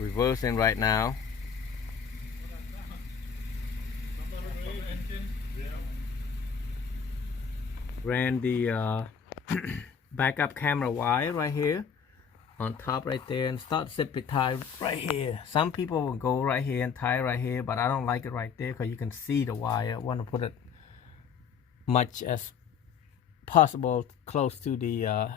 reversing right now. Ran the backup camera wire right here on top right there, and start zip it tie right here. Some people will go right here and tie right here, but I don't like it right there because you can see the wire. I want to put it much as possible close to the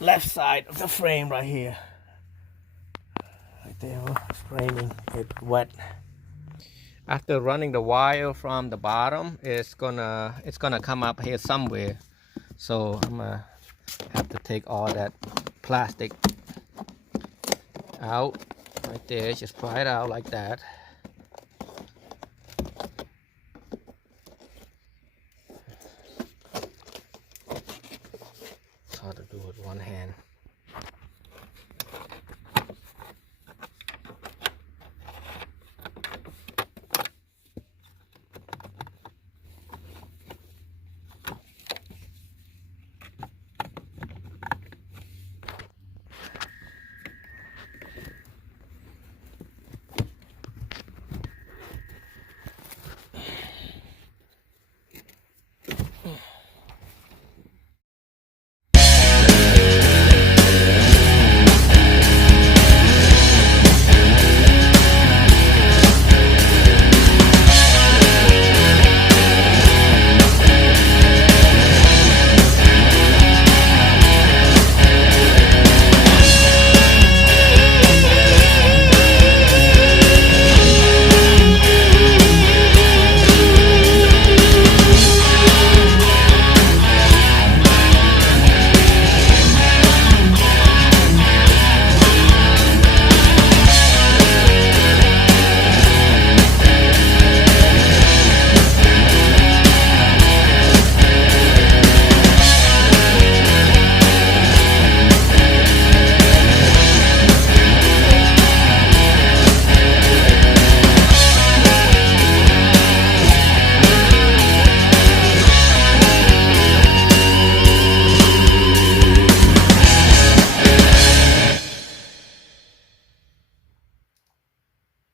left side of the frame right here. Right there. Oh, it's raining. It's wet. After running the wire from the bottom, it's gonna come up here somewhere. So I'm gonna have to take all that plastic out right there. Just pry it out like that. It's hard to do with one hand.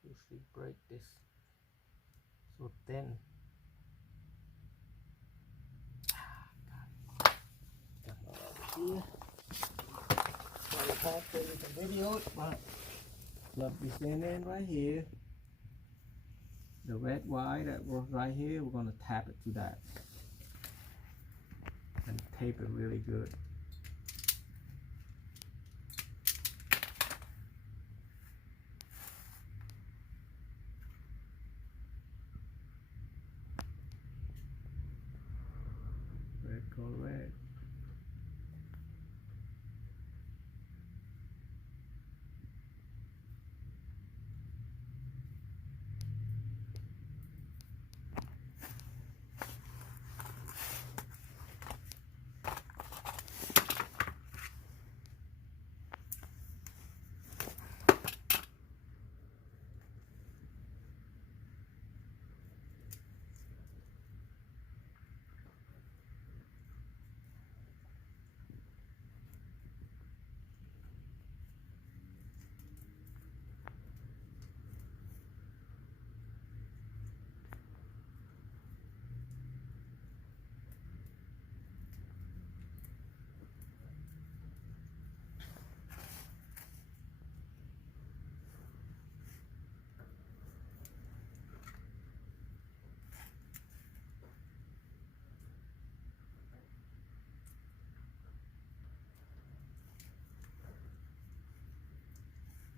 Usually break this so thin. Here. Sorry if I show you the video, but plug this in right here. The red wire that was right here, we're gonna tap it to that and tape it really good. Red, color red.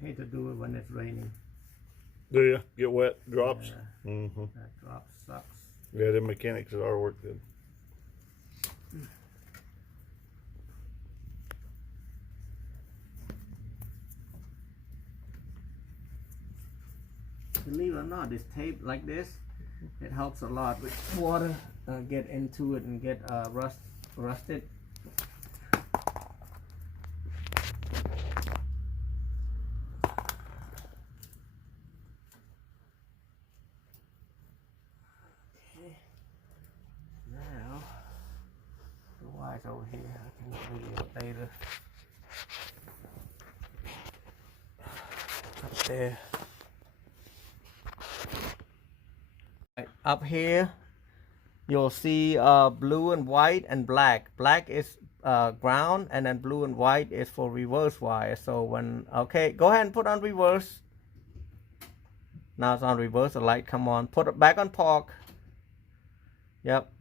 Hate to do it when it's raining. Do you get wet? Drops? Yeah, Mm-hmm. that drop sucks. Yeah, the mechanics at our work did. Believe it or not, this tape like this, it helps a lot with water get into it and get rusted. Okay. Now the wire's over here. I can video it later. there. Up here, you'll see blue and white and black. Black is ground, and then blue and white is for reverse wire. So when, okay, go ahead and put on reverse. Now it's on reverse, the light come on. Put it back on park. Yep.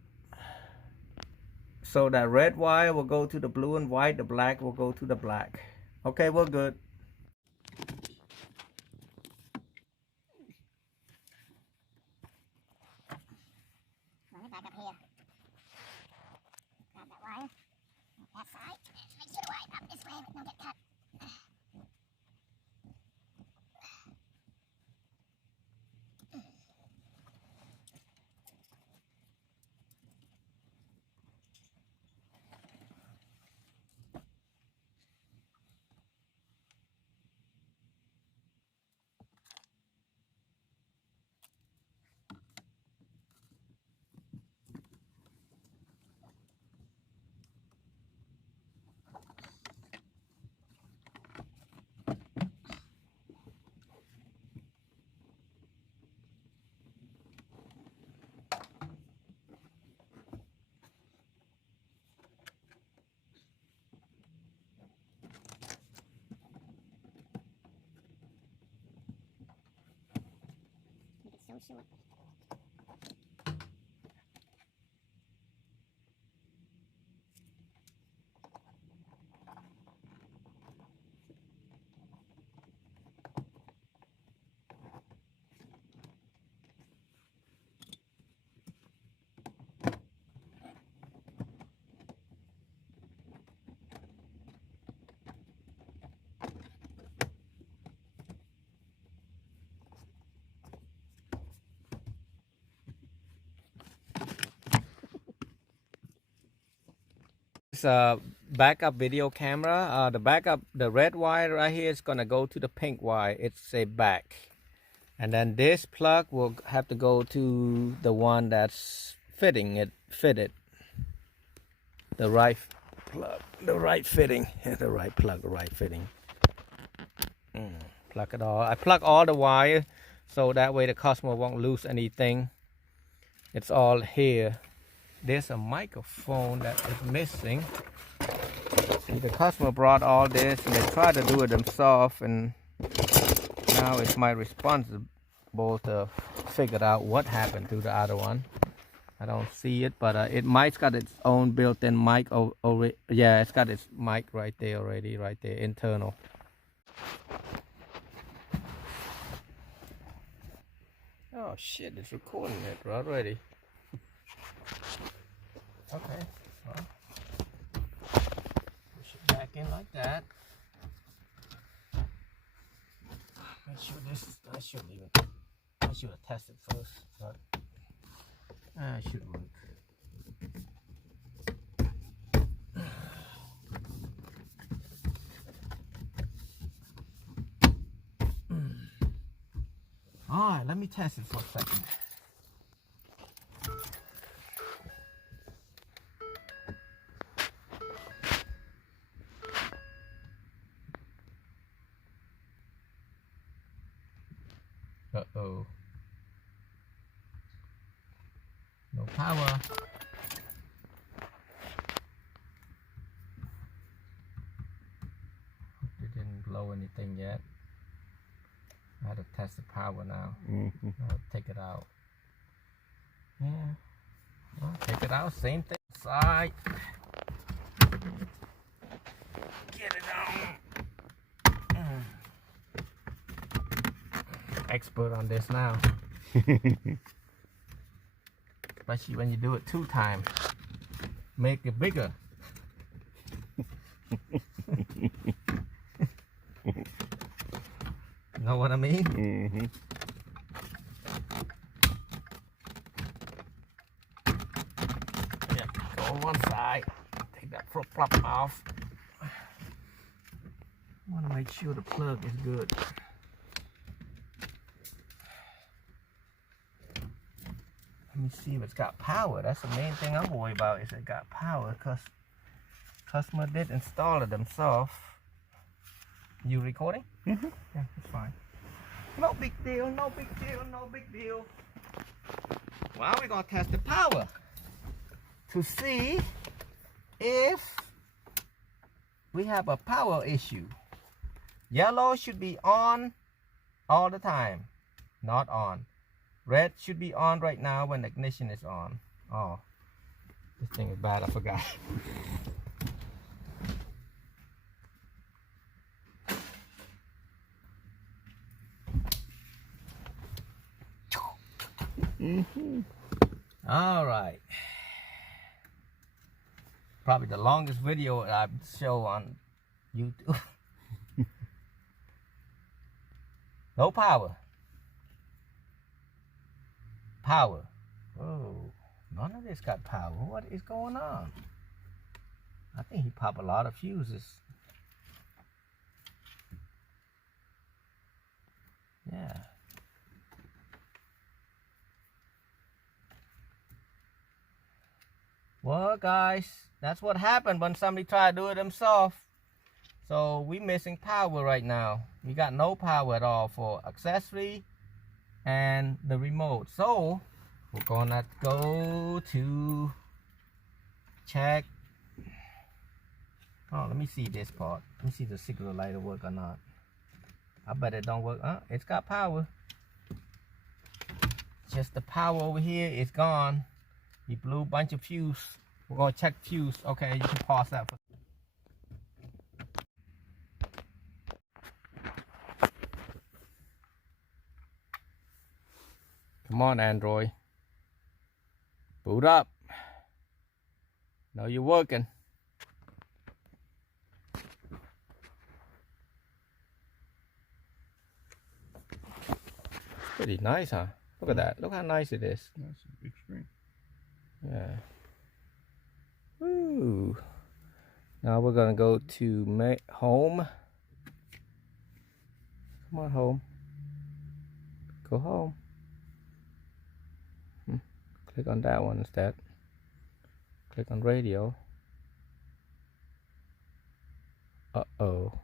So that red wire will go to the blue and white, the black will go to the black. Okay, we're good. Let me back up here. Grab that wire. That side. Make sure the wire up this way, but don't get cut. Make it so short. It's a backup video camera. The red wire right here is gonna go to the pink wire. It's a back, and then this plug will have to go to the one that's fitted. The right plug, the right fitting, the right plug, the right fitting. Plug it all. I plug all the wire so that way the customer won't lose anything. It's all here. There's a microphone that is missing. See, the customer brought all this and they tried to do it themselves, and now it's my responsibility to figure out what happened to the other one. I don't see it, but it might's got its own built-in mic. Yeah, it's got its mic right there already, right there, internal. Oh shit, it's recording it already. Okay, well, push it back in like that. Make sure this is, I should have tested first, but it should work. Alright, let me test it for a second. Uh-oh. No power. It didn't blow anything yet. I had to test the power now. I'll take it out. Yeah. Well, take it out. Same thing. Side. Get it on. Expert on this now. Especially when you do it 2 times. Make it bigger. Know what I mean? Yeah, go on one side. Take that flip-flop off. I want to make sure the plug is good. Let me see if it's got power. That's the main thing I'm worried about, is it got power, because customer did install it themselves. You recording? Yeah, it's fine. No big deal, no big deal, no big deal. Well, we're gonna test the power to see if we have a power issue. Yellow should be on all the time, not on. Red should be on right now when the ignition is on. Oh, this thing is bad, I forgot. All right. Probably the longest video that I've shown on YouTube. No power. Power. Oh, none of this got power. What is going on? I think he popped a lot of fuses. Yeah. Well, guys, that's what happened when somebody tried to do it themselves. So we missing power right now. We got no power at all for accessory and the remote. So we're gonna go to check. Oh, let me see this part. Let me see the cigarette lighter work or not. I bet it don't work. It's got power. Just the power over here is gone. He blew a bunch of fuse. We're gonna check fuse. Okay, you can pause that. Come on, Android. Boot up. Know you're working. Pretty nice, huh? Look at that. Look how nice it is. That's a big screen. Yeah. Ooh. Now we're gonna go to home. Come on, home. Go home. Click on that one instead. Click on radio. Uh-oh.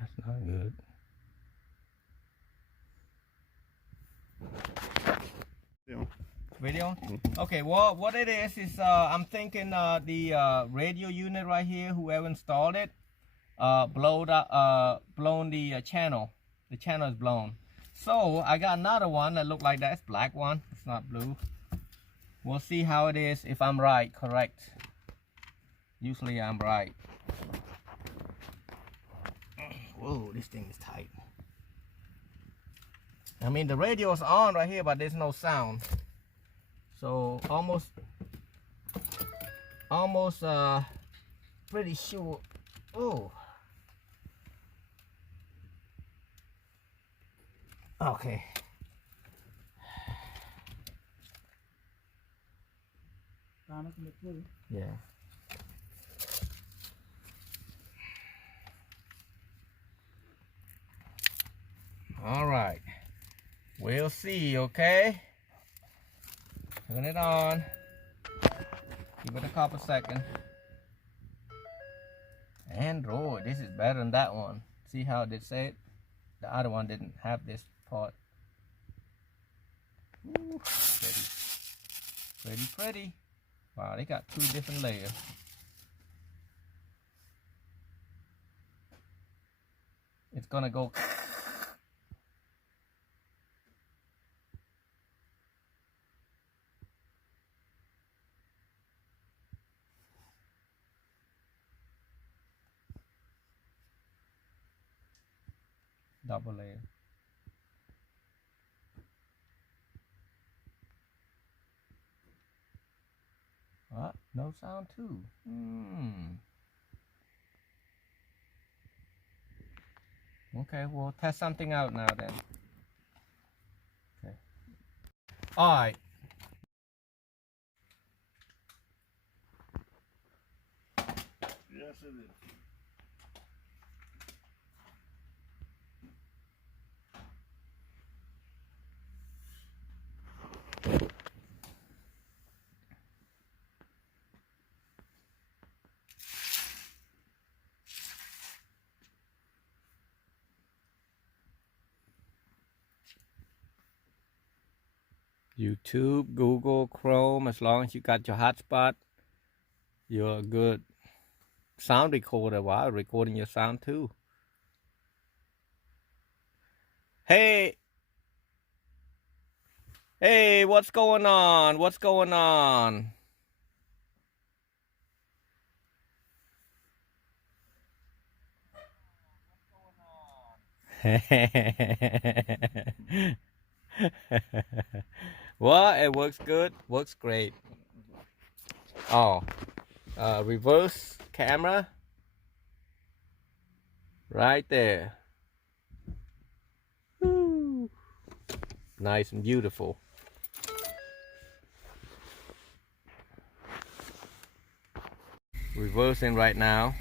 That's not good. Yeah. Video? Okay, well, what it is I'm thinking the radio unit right here, whoever installed it, blown the channel. The channel is blown. So I got another one that look like that. It's black one. It's not blue. We'll see how it is if I'm right, correct. Usually I'm right. Whoa, this thing is tight. I mean, the radio is on right here, but there's no sound. So almost pretty sure. Oh. Okay. Yeah. All right. We'll see, okay? Turn it on. Give it a couple seconds. Android, this is better than that one. See how it did say it? The other one didn't have this part. Ooh, pretty. Pretty, pretty. Wow, they got two different layers. It's gonna go. Double layer. No sound too. Okay, we'll test something out now then. Okay. All right. Yes, it is. YouTube, Google, Chrome, as long as you got your hotspot, you're a good sound recorder while recording your sound too. Hey, what's going on? What's going on? Well, it works good, works great. Oh, reverse camera right there. Woo. Nice and beautiful. Reversing right now.